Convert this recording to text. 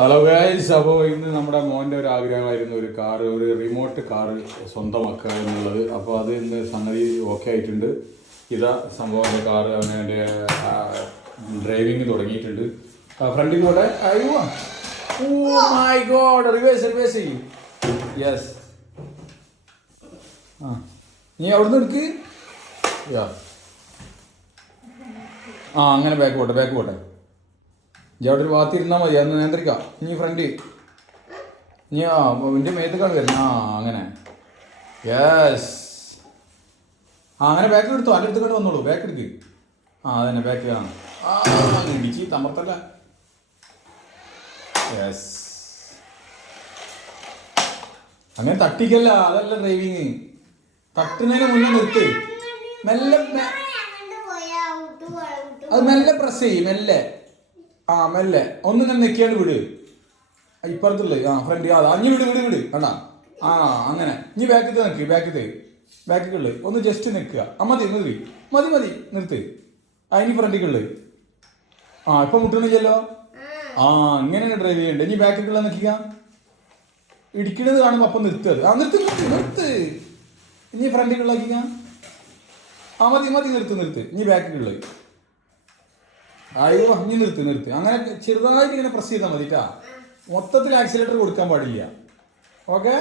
Hello guys, അപ്പോൾ ഇന്ന് നമ്മുടെ മോൻ്റെ ഒരു ആഗ്രഹമായിരുന്നു ഒരു റിമോട്ട് കാറ് സ്വന്തമാക്കുക എന്നുള്ളത്. അപ്പോൾ അത് ഇന്ന് സംഗതി ഓക്കെ ആയിട്ടുണ്ട്. ഇതാ സംഭവം കാറ് അവൻ്റെ ഡ്രൈവിങ് തുടങ്ങിയിട്ടുണ്ട്. ഫ്രണ്ടിൽ കൂടെ അയ്യോ, ഓ മൈ ഗോഡ്, റിവേഴ്സ് ചെയ്യും. യെസ്, നീ അവിടുന്ന് എടുക്ക്. അങ്ങനെ ബാക്ക് പോട്ടെ. അവിടെ ഒരു ഭാഗത്ത് ഇരുന്നാൽ മതി, അന്ന് നിയന്ത്രിക്കാം. ഇനി ഫ്രണ്ട് ഇനി എൻ്റെ മേത്തേക്കാണ് വരുന്നത്. അങ്ങനെ യെസ്, അങ്ങനെ ബാക്ക് എടുത്തോ. അതിൻ്റെ അടുത്ത് കണ്ട് വന്നോളൂ, ബാക്ക് എടുക്ക്. അതന്നെ ബാക്ക് ഇടിച്ച് തമർത്തല്ല. യെസ്, അങ്ങനെ തട്ടിക്കല്ല, അതല്ല ഡ്രൈവിങ്. തട്ടുന്നതിന് മുന്നേ നിർത്ത്. മെല്ലെ അത് മെല്ലെ പ്രസ് ചെയ്യും, മെല്ലെ ഒന്നിങ്ങനെ നെക്കിയാണ്ട് വിട്. ഇപ്പുറത്തുള്ള ഫ്രണ്ട് അഞ്ഞ് വിട് വേണ്ട. അങ്ങനെ ഇനി ബാക്കിൽ ഒന്ന് ജസ്റ്റ് നിൽക്കുക. മതി നിർത്ത്. ഇനി ഫ്രണ്ടിക്കുള്ളത് ഇപ്പൊ മുട്ടണില്ലല്ലോ. ഇങ്ങനെയാണ് ഡ്രൈവ് ചെയ്യണ്ടേ. ഇനി ബാക്കിലുള്ള നിൽക്കുക. ഇടിക്കണത് കാണുമ്പോ അപ്പം നിർത്തത്. നിർത്ത്. ഇനി ഫ്രണ്ടിക്കുള്ള മതി നിർത്ത്. ഇനി ബാക്കിലുള്ളത് ഇനി നിർത്ത്. അങ്ങനെ ചെറുതായിട്ട് ഇങ്ങനെ പ്രസ് ചെയ്താൽ മതിട്ടാ. മൊത്തത്തിൽ ആക്സിലേറ്റർ കൊടുക്കാൻ പാടില്ല. ഓക്കെ.